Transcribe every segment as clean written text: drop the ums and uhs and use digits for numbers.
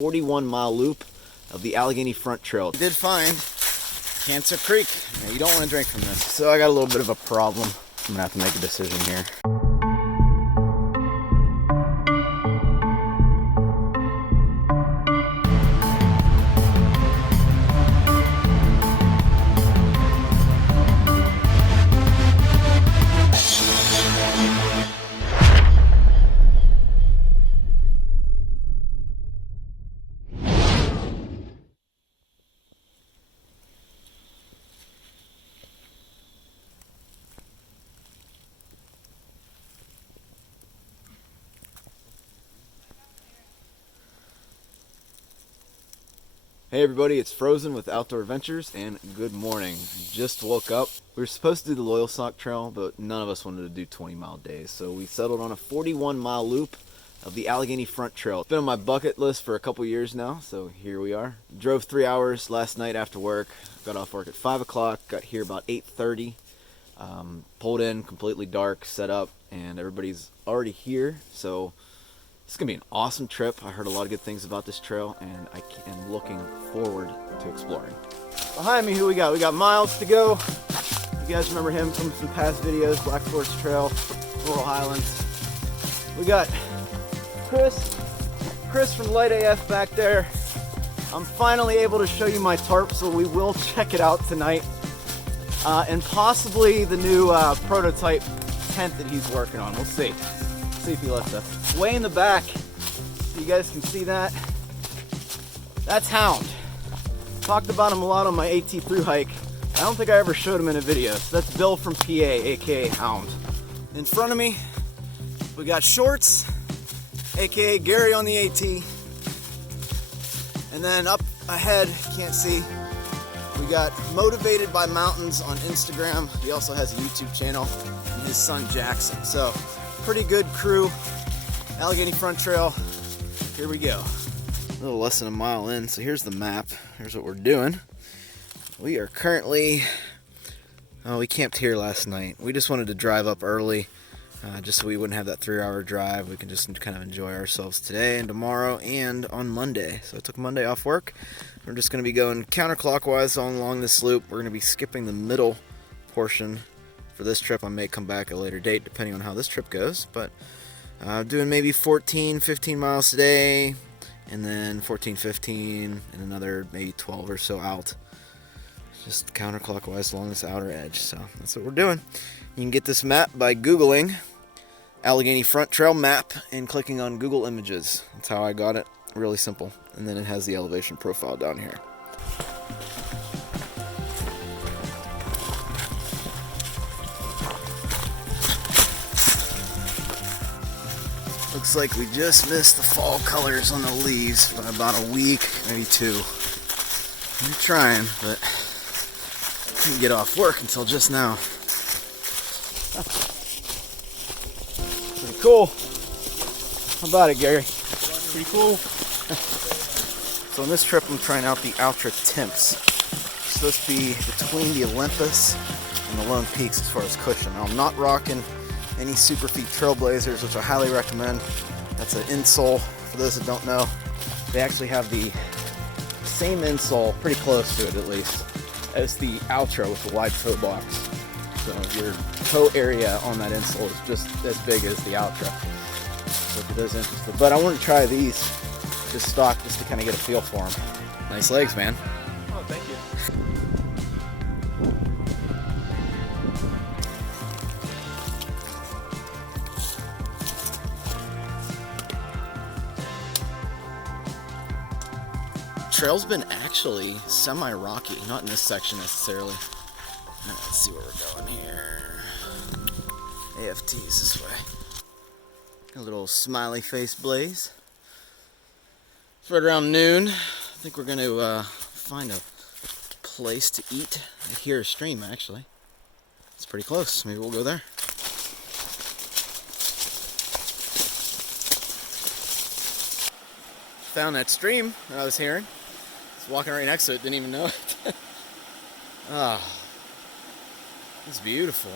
41-mile loop of the Allegheny Front Trail. I did find Cancer Creek. Now, you don't want to drink from this. So I got a little bit of a problem. I'm gonna have to make a decision here. Hey everybody, it's Frozen with Outdoor Adventures, and good morning. Just woke up. We were supposed to do the Loyal Sock Trail, but none of us wanted to do 20-mile days, so we settled on a 41-mile loop of the Allegheny Front Trail. It's been on my bucket list for a couple years now, so here we are. Drove 3 hours last night after work. Got off work at 5 o'clock, got here about 8:30. Pulled in, completely dark, set up, and everybody's already here, so it's going to be an awesome trip. I heard a lot of good things about this trail, and I am looking forward to exploring. Behind me, who we got? We got Miles to go. You guys remember him from some past videos, Black Forest Trail, Laurel Highlands. We got Chris from Light AF back there. I'm finally able to show you my tarp, so we will check it out tonight. And possibly the new prototype tent that he's working on. We'll see. See if he lets us. Way in the back, so you guys can see that. That's Hound. Talked about him a lot on my AT through hike. I don't think I ever showed him in a video. So that's Bill from PA, aka Hound. In front of me, we got Shorts, aka Gary on the AT. And then up ahead, can't see, we got Motivated by Mountains on Instagram. He also has a YouTube channel, and his son Jackson. So pretty good crew. Allegheny Front Trail, here we go. A little less than a mile in, so here's the map. Here's what we're doing. We are currently, we camped here last night. We just wanted to drive up early, just so we wouldn't have that 3-hour drive. We can just kind of enjoy ourselves today and tomorrow and on Monday. So I took Monday off work. We're just going to be going counterclockwise along this loop. We're going to be skipping the middle portion for this trip. I may come back at a later date depending on how this trip goes, but doing maybe 14, 15 miles today, and then 14, 15, and another maybe 12 or so out. Just counterclockwise along this outer edge. So that's what we're doing. You can get this map by Googling Allegheny Front Trail map and clicking on Google Images. That's how I got it. Really simple. And then it has the elevation profile down here. Looks like we just missed the fall colors on the leaves by about a week, maybe 2. I'm trying, but couldn't get off work until just now. Pretty cool. How about it, Gary? Pretty cool. So on this trip, I'm trying out the Ultra Temps. It's supposed to be between the Olympus and the Lone Peaks as far as cushion. Now, I'm not rocking any Superfeet Trailblazers, which I highly recommend. That's an insole. For those that don't know, they actually have the same insole, pretty close to it at least, as the Ultra with the wide toe box. So your toe area on that insole is just as big as the Ultra. So for those interested. But I want to try these just stock, just to kind of get a feel for them. Nice legs, man. Oh, thank you. Trail's been actually semi-rocky, not in this section necessarily. Let's see where we're going here. AFT's this way. A little smiley face blaze. It's right around noon. I think we're going to find a place to eat. I hear a stream actually. It's pretty close. Maybe we'll go there. Found that stream that I was hearing. Walking right next to it, didn't even know it. Ah, it's beautiful.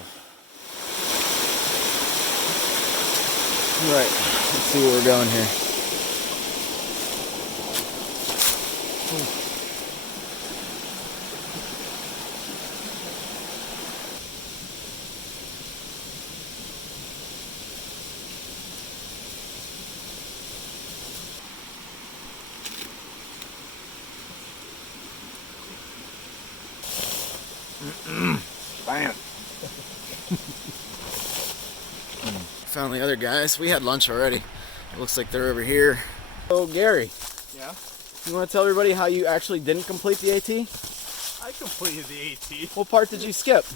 Right, let's see where we're going here. Bam. Found the other guys. We had lunch already. It looks like they're over here. Oh, Gary. Yeah? You want to tell everybody how you actually didn't complete the AT? I completed the AT. What part did you skip?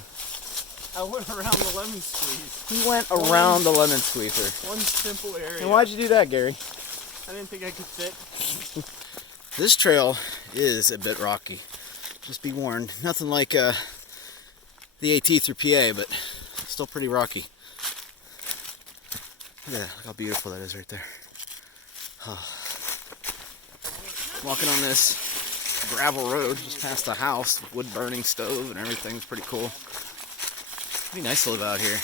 I went around the lemon squeeze. He went around the lemon squeezer. One simple area. And why'd you do that, Gary? I didn't think I could fit. This trail is a bit rocky. Just be warned. Nothing like the AT through PA, but still pretty rocky. Look at that. Look how beautiful that is right there. Oh. Walking on this gravel road just past the house, wood burning stove and everything. It's pretty cool. Pretty nice to live out here.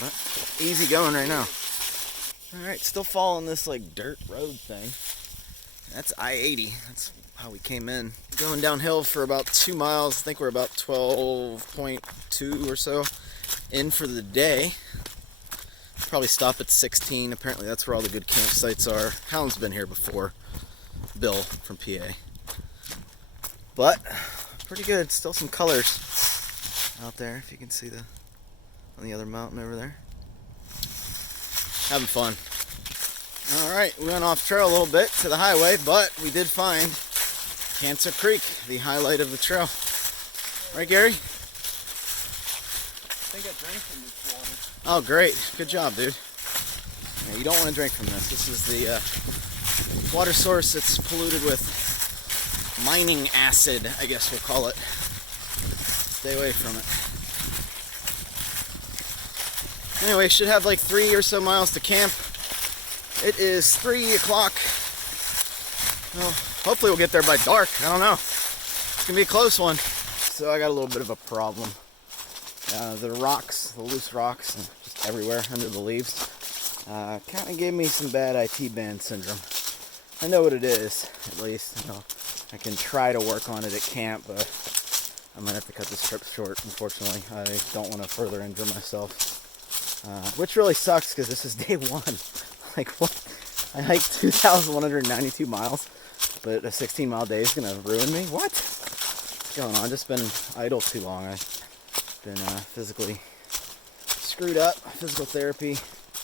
But easy going right now. Alright, still following this like dirt road thing. That's I-80. That's how we came in. Going downhill for about 2 miles. I think we're about 12.2 or so in for the day. Probably stop at 16. Apparently that's where all the good campsites are. Hound's been here before. Bill from PA. But pretty good. Still some colors out there, if you can see the on the other mountain over there. Having fun. Alright, we went off trail a little bit to the highway, but we did find Cancer Creek, the highlight of the trail. Right, Gary? I think I drank from this water. Oh, great. Good job, dude. Yeah, you don't want to drink from this. This is the water source that's polluted with mining acid, I guess we'll call it. Stay away from it. Anyway, should have like 3 or so miles to camp. It is 3 o'clock. Well, hopefully we'll get there by dark. I don't know. It's going to be a close one. So I got a little bit of a problem. The rocks, the loose rocks, just everywhere under the leaves, kind of gave me some bad IT band syndrome. I know what it is, at least. You know, I can try to work on it at camp, but I might have to cut this trip short, unfortunately. I don't want to further injure myself. Which really sucks, because this is day one. Like, what? I hiked 2,192 miles, but a 16-mile day is going to ruin me? What? What's going on? I've just been idle too long. I've been physically screwed up. Physical therapy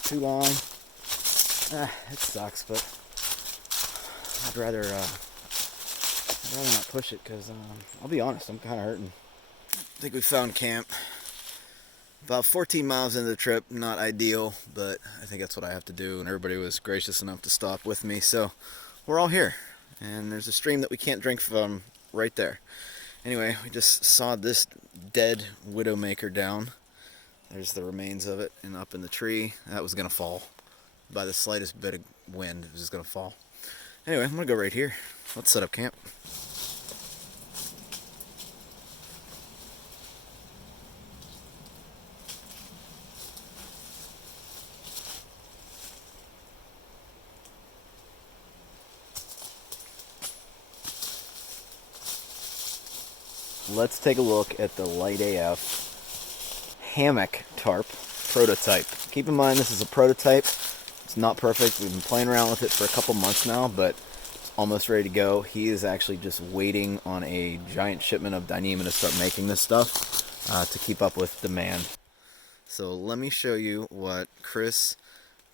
too long. It sucks, but I'd rather not push it, because I'll be honest, I'm kind of hurting. I think we found camp. About 14 miles into the trip, not ideal, but I think that's what I have to do, and everybody was gracious enough to stop with me, so we're all here. And there's a stream that we can't drink from right there. Anyway, we just sawed this dead widowmaker down. There's the remains of it, and up in the tree, that was going to fall. By the slightest bit of wind, it was just going to fall. Anyway, I'm going to go right here. Let's set up camp. Let's take a look at the Light AF hammock tarp prototype. Keep in mind this is a prototype. It's not perfect. We've been playing around with it for a couple months now, but it's almost ready to go. He is actually just waiting on a giant shipment of Dyneema to start making this stuff to keep up with demand. So let me show you what Chris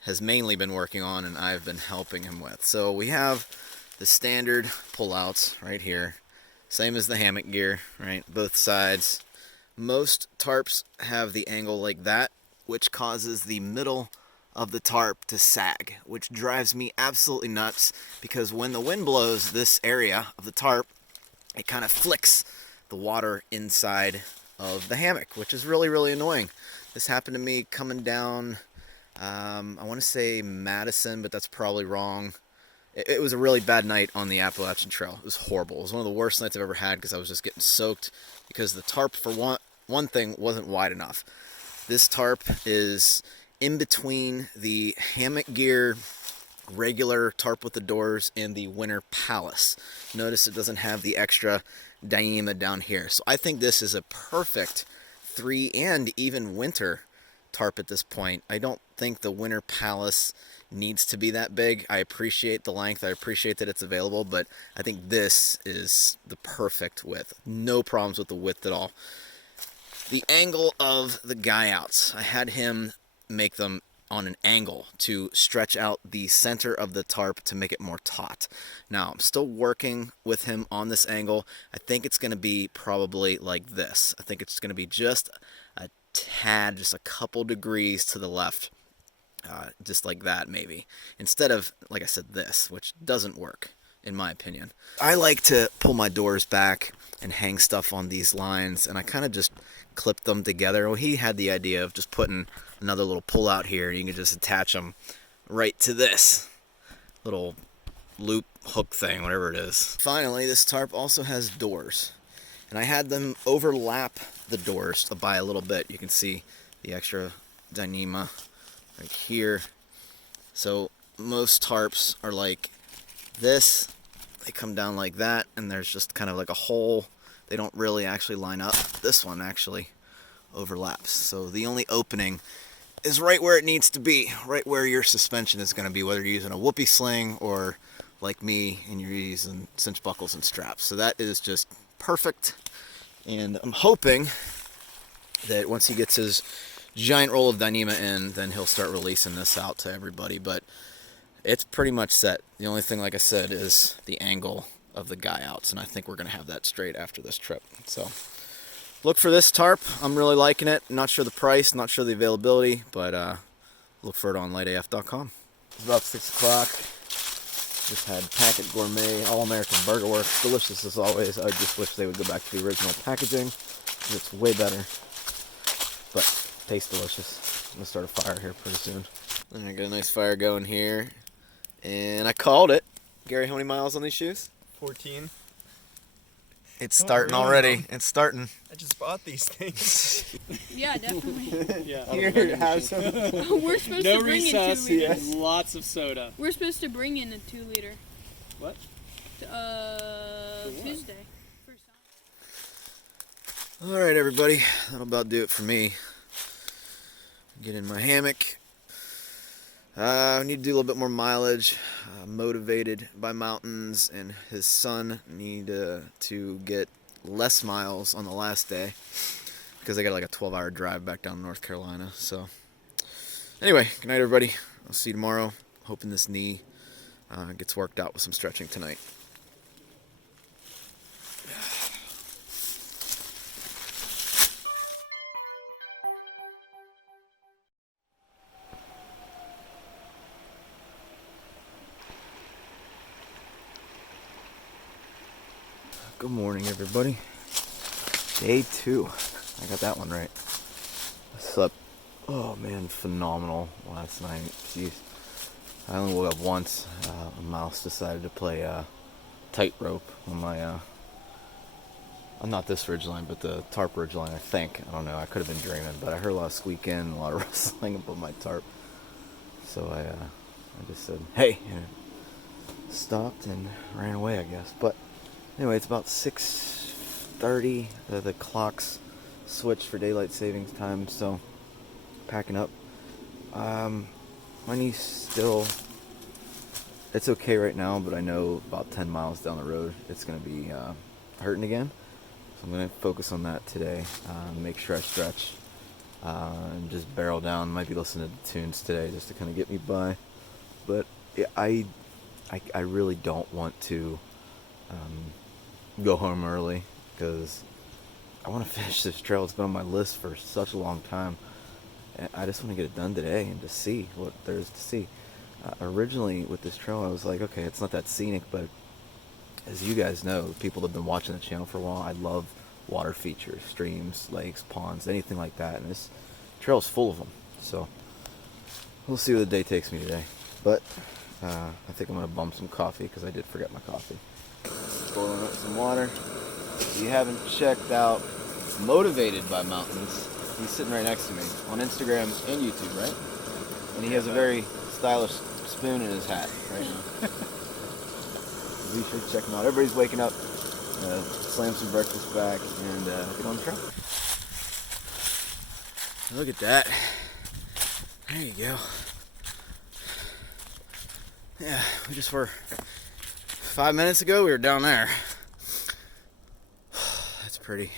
has mainly been working on and I've been helping him with. So we have the standard pullouts right here. Same as the hammock gear, right? Both sides. Most tarps have the angle like that, which causes the middle of the tarp to sag, which drives me absolutely nuts, because when the wind blows this area of the tarp, it kind of flicks the water inside of the hammock, which is really, really annoying. This happened to me coming down, I want to say Madison, but that's probably wrong. It was a really bad night on the Appalachian Trail. It was horrible. It was one of the worst nights I've ever had, because I was just getting soaked, because the tarp, for one thing, wasn't wide enough. This tarp is in between the hammock gear regular tarp with the doors and the Winter Palace. Notice it doesn't have the extra Dyneema down here. So I think this is a perfect 3 and even winter tarp at this point. I don't think the Winter Palace needs to be that big. I appreciate the length. I appreciate that it's available, but I think this is the perfect width. No problems with the width at all. The angle of the guy outs, I had him make them on an angle to stretch out the center of the tarp to make it more taut. Now, I'm still working with him on this angle. I think it's going to be probably like this. I think it's going to be just a tad, just a couple degrees to the left. Just like that, maybe. Instead of, like I said, this, which doesn't work, in my opinion. I like to pull my doors back and hang stuff on these lines, and I kind of just clip them together. Well, he had the idea of just putting another little pull out here, and you can just attach them right to this little loop hook thing, whatever it is. Finally, this tarp also has doors, and I had them overlap the doors by a little bit. You can see the extra Dyneema right here. So most tarps are like this. They come down like that, and there's just kind of like a hole. They don't really actually line up. This one actually overlaps. So the only opening is right where it needs to be, right where your suspension is going to be, whether you're using a whoopee sling or like me and you're using cinch buckles and straps. So that is just perfect. And I'm hoping that once he gets his giant roll of Dyneema in, then he'll start releasing this out to everybody. But it's pretty much set. The only thing, like I said, is the angle of the guy outs, and I think we're going to have that straight after this trip. So look for this tarp. I'm really liking it. Not sure the price, not sure the availability, but look for it on lightaf.com. It's about 6 o'clock. Just had Packet Gourmet All-American Burger Works. Delicious as always. I just wish they would go back to the original packaging. It's way better, but tastes delicious. I'm going to start a fire here pretty soon. I got a nice fire going here, and I called it. Gary, how many miles on these shoes? 14. It's starting already. It's starting. I just bought these things. Yeah, definitely. Yeah. Here, have some. We're supposed No to bring in 2 recess, liters. yes. Lots of soda. We're supposed to bring in a 2-liter. What? Tuesday. First time. All right, everybody. That'll about do it for me. Get in my hammock. I need to do a little bit more mileage. Motivated by mountains, and his son need to get less miles on the last day because they got like a 12-hour drive back down to North Carolina. So anyway, good night, everybody. I'll see you tomorrow. Hoping this knee gets worked out with some stretching tonight. Good morning, everybody. Day 2. I got that one right. I slept, oh man, phenomenal last night. Jeez. I only woke up once. A mouse decided to play tightrope on my, not this ridgeline, but the tarp ridgeline, I think. I don't know. I could have been dreaming, but I heard a lot of squeaking, a lot of rustling above my tarp. So I just said, hey, and it stopped and ran away, I guess. But anyway, it's about 6:30. The clocks switched for daylight savings time, so packing up. My knee's still, it's okay right now, but I know about 10 miles down the road it's going to be hurting again. So I'm going to focus on that today, make sure I stretch, and just barrel down. Might be listening to tunes today just to kind of get me by. But yeah, I really don't want to go home early because I want to finish this trail. It's been on my list for such a long time. And I just want to get it done today and to see what there is to see. Originally with this trail I was like, okay, it's not that scenic, but as you guys know, people that have been watching the channel for a while, I love water features, streams, lakes, ponds, anything like that, and this trail is full of them. So we'll see where the day takes me today. But I think I'm going to bump some coffee because I did forget my coffee. Boiling up some water. If you haven't checked out Motivated by Mountains, he's sitting right next to me on Instagram and YouTube, right? And he has a very stylish spoon in his hat right now. Be sure to check him out. Everybody's waking up, slam some breakfast back, and get on the trail. Look at that. There you go. Yeah, we just were 5 minutes ago, we were down there. That's pretty.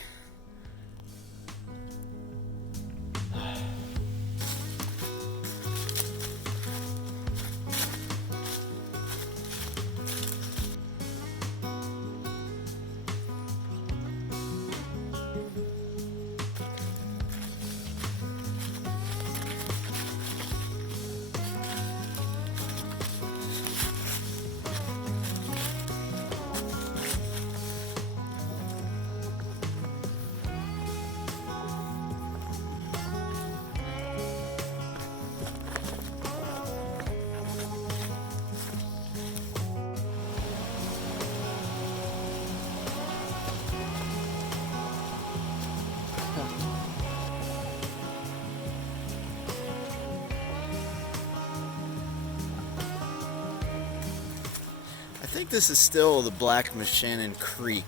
I think this is still the Black Moshannon Creek,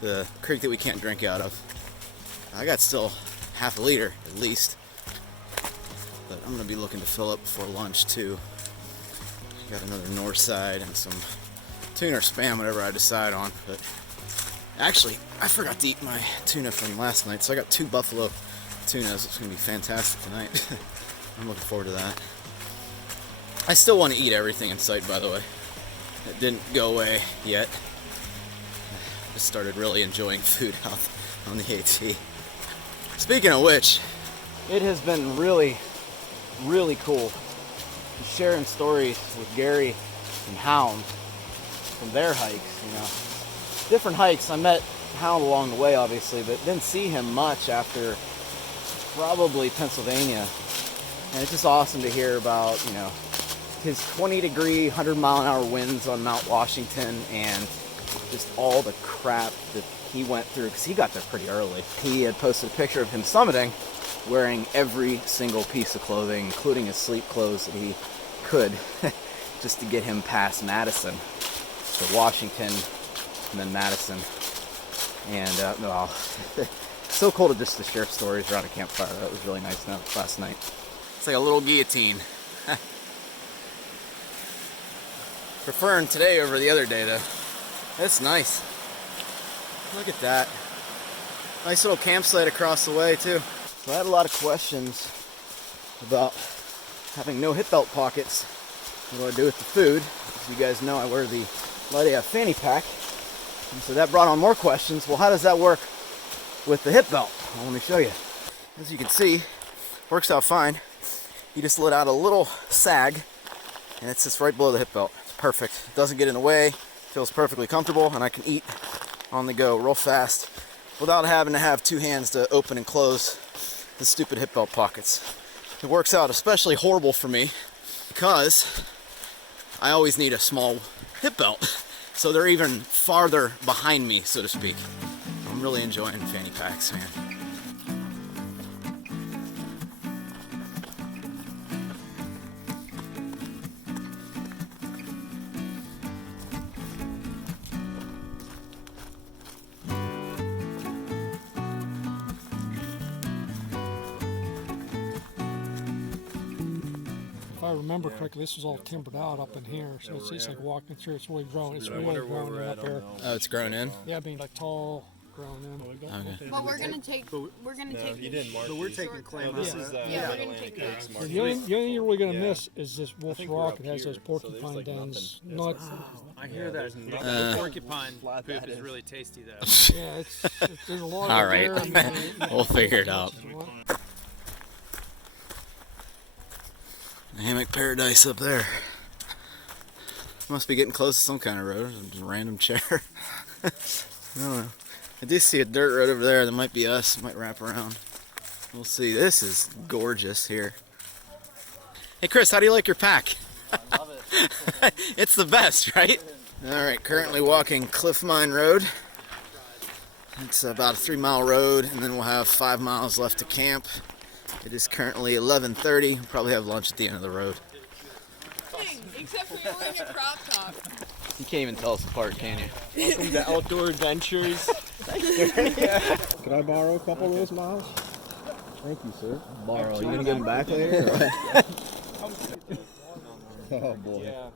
the creek that we can't drink out of. I got still half a liter at least, but I'm gonna be looking to fill up before lunch too. Got another north side and some tuna or spam, whatever I decide on. But actually, I forgot to eat my tuna from last night, so I got 2 buffalo tunas. It's gonna be fantastic tonight. I'm looking forward to that. I still want to eat everything in sight, by the way. It didn't go away yet. I just started really enjoying food out on the AT. Speaking of which, it has been really, really cool sharing stories with Gary and Hound from their hikes, you know. Different hikes. I met Hound along the way, obviously, but didn't see him much after probably Pennsylvania. And it's just awesome to hear about, you know, his 20-degree, 100-mile-an-hour winds on Mount Washington and just all the crap that he went through, because he got there pretty early. He had posted a picture of him summiting, wearing every single piece of clothing, including his sleep clothes that he could, just to get him past Madison. So Washington, and then Madison. And, well, so cool to just to share stories around a campfire. That was really nice last night. It's like a little guillotine. Preferring today over the other day, though. That's nice. Look at that. Nice little campsite across the way, too. So I had a lot of questions about having no hip belt pockets. What do I do with the food? As you guys know, I wear the Light AF fanny pack. And so that brought on more questions. Well, how does that work with the hip belt? Well, let me show you. As you can see, works out fine. You just let out a little sag, and it sits right below the hip belt. Perfect. It doesn't get in the way, feels perfectly comfortable, and I can eat on the go real fast without having to have 2 hands to open and close the stupid hip belt pockets. It works out especially horrible for me because I always need a small hip belt, so they're even farther behind me, so to speak. I'm really enjoying fanny packs, man. If I remember correctly, this was all timbered out up in here, so it's like walking through. It's really grown. It's really grown in up there. Oh, it's grown in? Yeah, being like tall, grown in. Okay. But we're gonna take. We're gonna take. You didn't mark. But we're these. taking claim This on is that. Yeah, we're gonna take Creek's that. marked. The only thing you're really gonna Yeah. miss is this I Wolf's think we're Rock. up It has here, those so porcupine there's, like, dens. nothing. Not, I hear that. Uh, Porcupine Flat poop that is is. really tasty though. yeah, there's a lot All of right. there. I mean, We'll figure it out. What? Hammock paradise up there. Must be getting close to some kind of road. Just a random chair. I don't know. I do see a dirt road over there. That might be us. Might wrap around. We'll see. This is gorgeous here. Hey Chris, how do you like your pack? I love it. It's the best, right? Alright, currently walking Cliff Mine Road. It's about a 3-mile road, and then we'll have 5 miles left to camp. It is currently 11:30. We'll probably have lunch at the end of the road. Except for you're wearing a crop top. You can't even tell us apart, can you? Welcome to Outdoor Adventures. Could I borrow a couple of those miles? Thank you, sir. Borrow. You gonna give them back later? Or what? Oh boy. Yeah.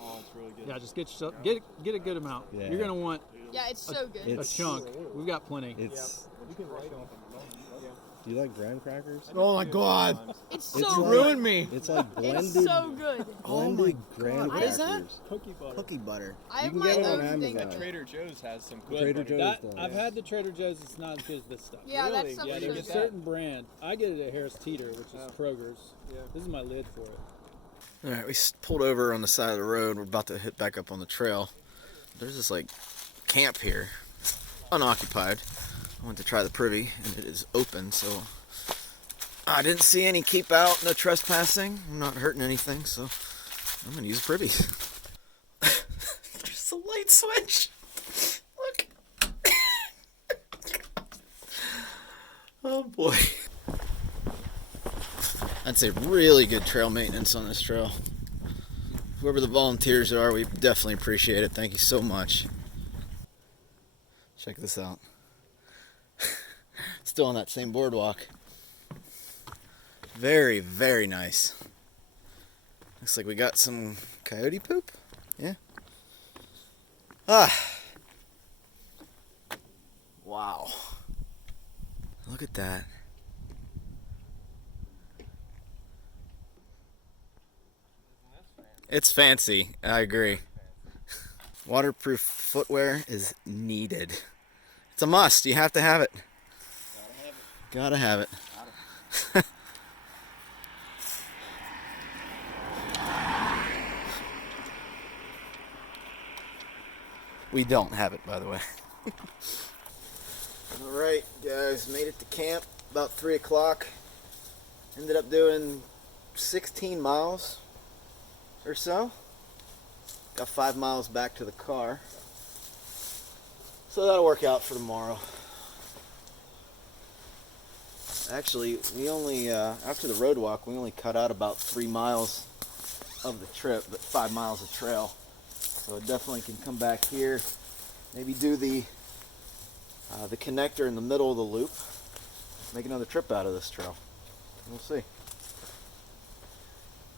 Oh, it's really good. Yeah, just get yourself get a good amount. Yeah. You're gonna want Yeah, it's so good. a chunk. We've got plenty. It's. Do you like graham crackers? Oh my God! It's so It's good. like- Ruined me. It's like blended. It's so good. Blended graham What is that? crackers. Cookie butter. I You have can my get it on own thing. Amazon. Trader Joe's has some Trader Joe's That, does. I've had the Trader Joe's. It's not as good as this stuff. Yeah, that stuff Yeah, is there's so a good. certain brand. I get it at Harris Teeter, which is Kroger's. Yeah. This is my lid for it. All right, we pulled over on the side of the road. We're about to hit back up on the trail. There's this like camp here, unoccupied. I went to try the privy, and it is open, so I didn't see any keep out, no trespassing. I'm not hurting anything, so I'm gonna use the privies. There's the light switch. Look. Oh boy. I'd say really good trail maintenance on this trail. Whoever the volunteers are, we definitely appreciate it. Thank you so much. Check this out. Still on that same boardwalk. Very, very nice. Looks like we got some coyote poop. Yeah. Ah. Wow. Look at that. It's fancy, I agree. Waterproof footwear is needed. It's a must, you have to have it. Gotta have it. We don't have it, by the way. Alright, guys, made it to camp about 3 o'clock. Ended up doing 16 miles or so. Got 5 miles back to the car. So that'll work out for tomorrow. Actually, we only, after the road walk, we only cut out about 3 miles of the trip, but 5 miles of trail. So it definitely can come back here, maybe do the connector in the middle of the loop, make another trip out of this trail. We'll see.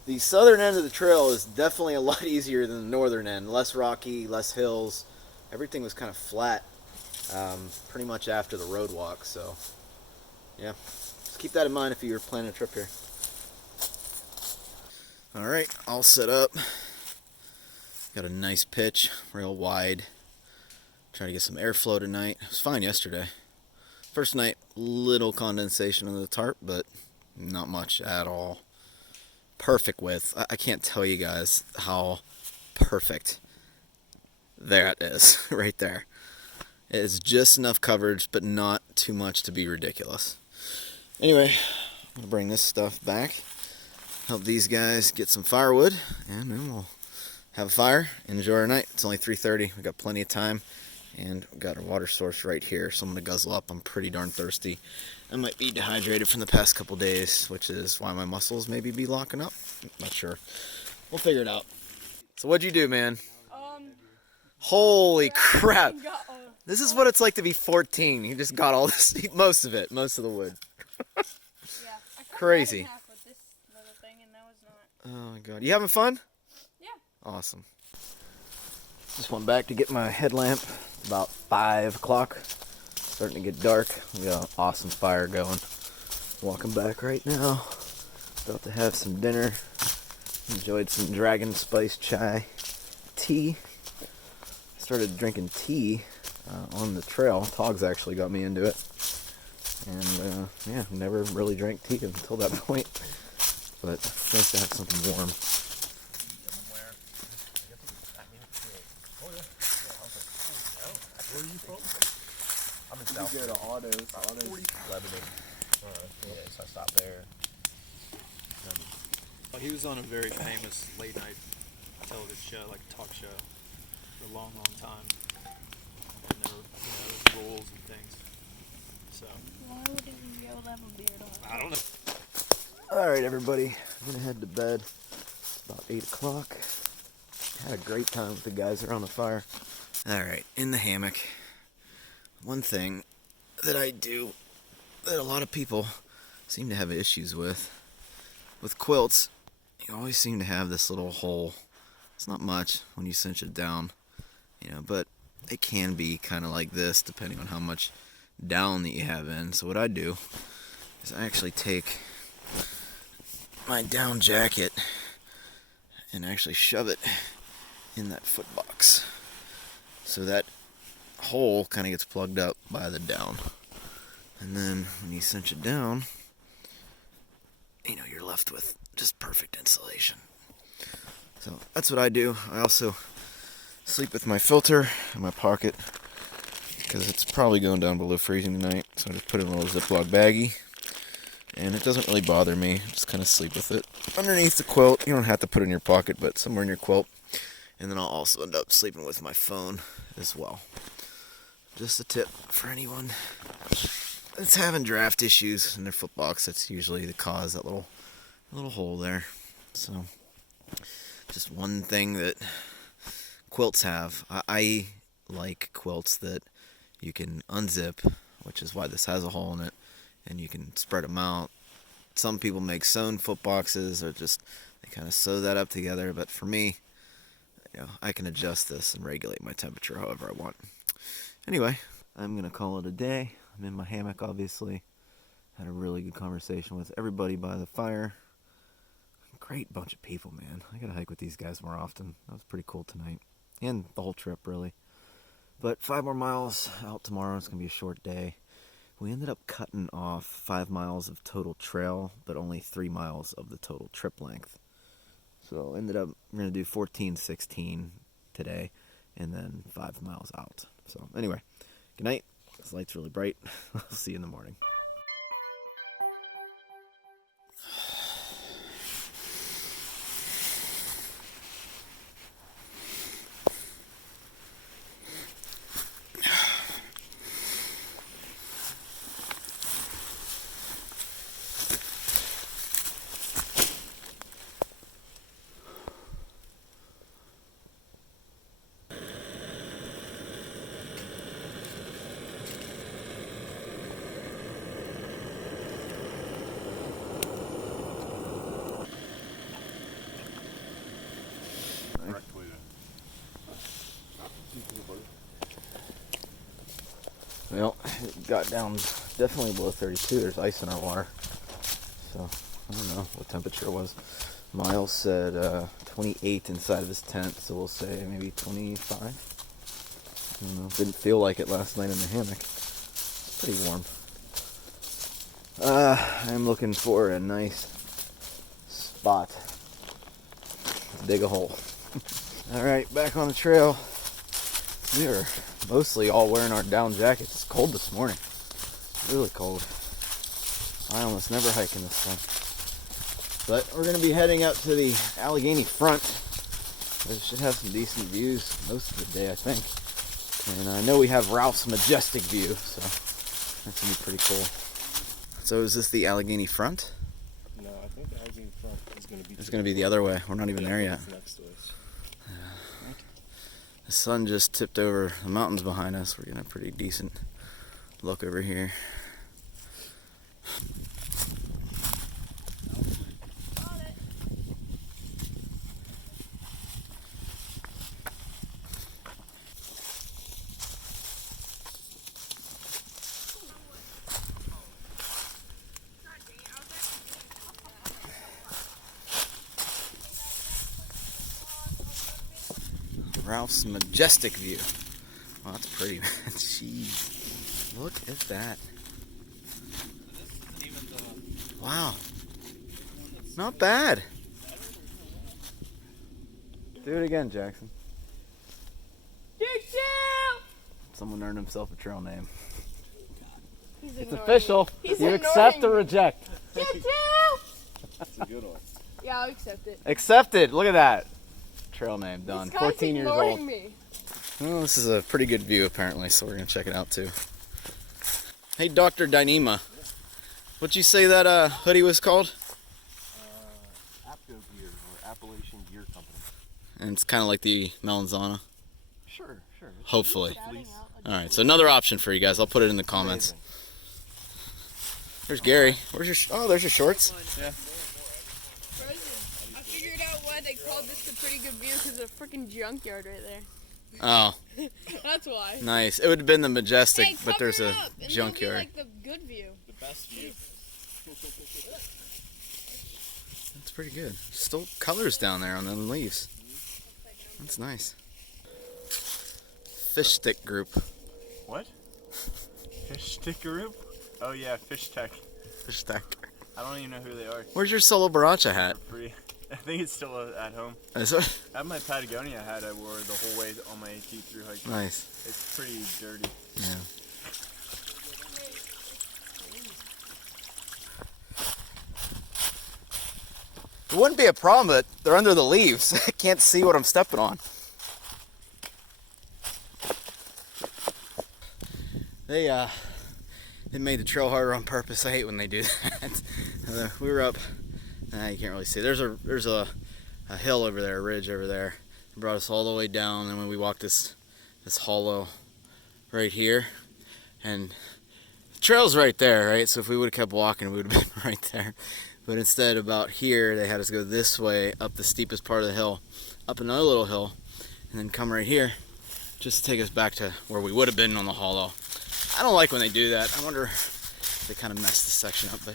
The southern end of the trail is definitely a lot easier than the northern end. Less rocky, less hills. Everything was kind of flat pretty much after the road walk, so yeah. Just keep that in mind if you're planning a trip here. Alright, all set up. Got a nice pitch, real wide. Trying to get some airflow tonight. It was fine yesterday. First night, little condensation on the tarp, but not much at all. Perfect width. I can't tell you guys how perfect that is right there. It is just enough coverage, but not too much to be ridiculous. Anyway, I'm going to bring this stuff back. Help these guys get some firewood, and then we'll have a fire, enjoy our night. It's only 3:30. We got plenty of time, and we got our water source right here, so I'm gonna guzzle up. I'm pretty darn thirsty. I might be dehydrated from the past couple days, which is why my muscles maybe be locking up. Not sure. We'll figure it out. So what'd you do, man? Holy crap! This is what it's like to be 14. You just got all this, most of it, most of the wood. Yeah. Crazy. Half with this little thing, and that was not. Oh my god. You having fun? Yeah. Awesome. Just went back to get my headlamp. About 5 o'clock. Starting to get dark. We got an awesome fire going. Walking back right now. About to have some dinner. Enjoyed some dragon spice chai tea. Started drinking tea on the trail. Togs actually got me into it. And yeah, never really drank tea until that point. But it's nice to have something warm. Where are you from? I'm in You go to Autos. Lebanon. Yeah, so I stopped there. He was on a very famous late night television show, like a talk show, for a long, long time. And there were, rules and things. So. Why wouldn't you be able to have a beard on? I don't know. Alright, everybody. I'm going to head to bed. about 8 o'clock. Had a great time with the guys around the fire. Alright, in the hammock. One thing that I do that a lot of people seem to have issues with quilts, you always seem to have this little hole. It's not much when you cinch it down, you know, but it can be kind of like this depending on how much down that you have in. So what I do is I actually take my down jacket and actually shove it in that foot box, so that hole kind of gets plugged up by the down. And then when you cinch it down, you know, you're left with just perfect insulation. So that's what I do. I also sleep with my filter in my pocket because it's probably going down below freezing tonight. So I just put it in a little Ziploc baggie, and it doesn't really bother me. Just kind of sleep with it underneath the quilt. You don't have to put it in your pocket, but somewhere in your quilt. And then I'll also end up sleeping with my phone as well. Just a tip for anyone that's having draft issues in their foot box. That's usually the cause, that little hole there. So just one thing that quilts have. I like quilts that you can unzip, which is why this has a hole in it, and you can spread them out. Some people make sewn foot boxes, or just they kind of sew that up together, but for me, you know, I can adjust this and regulate my temperature however I want. Anyway, I'm going to call it a day. I'm in my hammock, obviously. Had a really good conversation with everybody by the fire. Great bunch of people, man. I got to hike with these guys more often. That was pretty cool tonight. And the whole trip, really. But 5 more miles out tomorrow. It's going to be a short day. We ended up cutting off 5 miles of total trail, but only 3 miles of the total trip length. So ended up, we're going to do 14-16 today, and then 5 miles out. So anyway, good night. This light's really bright. I'll see you in the morning. Well, it got down definitely below 32. There's ice in our water. So, I don't know what temperature it was. Miles said 28 inside of his tent, so we'll say maybe 25. I don't know. Didn't feel like it last night in the hammock. It's pretty warm. I'm looking for a nice spot to dig a hole. Alright, back on the trail. We are mostly all wearing our down jackets. It's cold this morning. Really cold. I almost never hike in this one. But we're going to be heading up to the Allegheny Front. We should have some decent views most of the day, I think. And I know we have Ralph's Majestic View, so that's going to be pretty cool. So is this the Allegheny Front? No, I think the Allegheny Front is going to be... It's going to be the other way. We're not even there yet. Next to us. The sun just tipped over the mountains behind us. We're getting a pretty decent look over here. Ralph's Majestic View. Oh, that's pretty, man. Jeez. Look at that. Wow. Not bad. Do it again, Jackson. Someone earned himself a trail name. It's official. You accept or reject? That's a good one. Yeah, I'll accept it. Accepted. Look at that. Trail name done. This guy's 14 years old. ignoring me. Well, this is a pretty good view apparently, so we're gonna check it out too. Hey, Dr. Dyneema. What'd you say that hoodie was called? Apco gear, or Appalachian and it's kind of like the Melanzana. Sure. Hopefully. All right, so another option for you guys. I'll put it in the comments. There's Gary. Where's your? Oh, there's your shorts. Yeah. Frozen. I figured out why they called this a pretty good view because there's a freaking junkyard right there. Oh, That's why. nice. It would have been the Majestic, Hey, but there's cover a it up, and it'll be junkyard. like the good view. The best view. That's pretty good. Still colors down there on the leaves. That's nice. Fish stick group. What? Fish stick group? Oh yeah, Fish Tech. Fish stick. I don't even know who they are. Where's your Solo Baracha hat? Free. I think it's still at home. Is it? I have my Patagonia hat I wore the whole way on my AT through hiking. Nice. It's pretty dirty. Yeah. It wouldn't be a problem, but they're under the leaves. I can't see what I'm stepping on. They made the trail harder on purpose. I hate when they do that. We were up. You can't really see. There's a hill over there, a ridge over there. It brought us all the way down, and when we walked this hollow right here, and the trail's right there, right? So if we would have kept walking, we would have been right there. But instead, about here, they had us go this way up the steepest part of the hill, up another little hill, and then come right here, just to take us back to where we would have been on the hollow. I don't like when they do that. I wonder if they kind of messed this section up, but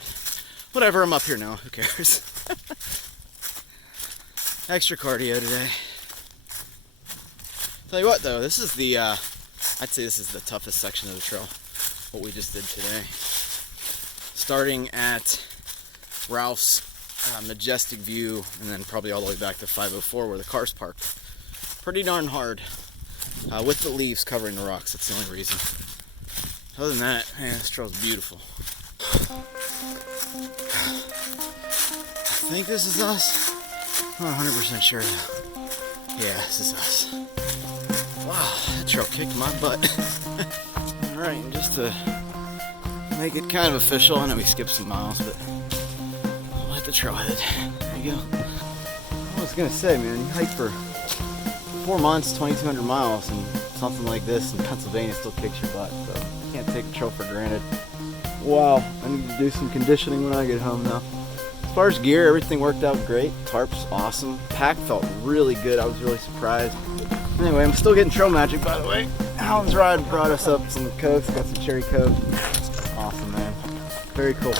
whatever, I'm up here now, who cares? Extra cardio today. Tell you what though, this is the, I'd say this is the toughest section of the trail, what we just did today. Starting at Ralph's Majestic View, and then probably all the way back to 504 where the car's parked. Pretty darn hard, with the leaves covering the rocks, that's the only reason. Other than that, man, this trail's beautiful. I think this is us. I'm not 100% sure though. Yeah, this is us. Wow, that trail kicked my butt. Alright, and just to make it kind of official, I know we skipped some miles, but I'll let the trailhead. There you go. I was gonna say, man, you hike for 4 months, 2,200 miles, and something like this in Pennsylvania still kicks your butt, so you can't take the trail for granted. Wow, I need to do some conditioning when I get home now. As far as gear, everything worked out great. Tarp's awesome. Pack felt really good. I was really surprised. Anyway, I'm still getting trail magic, by the way. Alan's ride brought us up some Cokes, got some cherry Coke. Awesome, man. Very cool.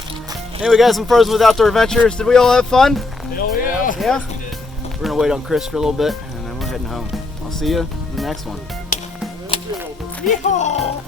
Anyway, guys, I'm Frozen with Outdoor Adventures. Did we all have fun? Hell yeah! Yeah? We're gonna wait on Chris for a little bit, and then we're heading home. I'll see you in the next one. Yeehaw!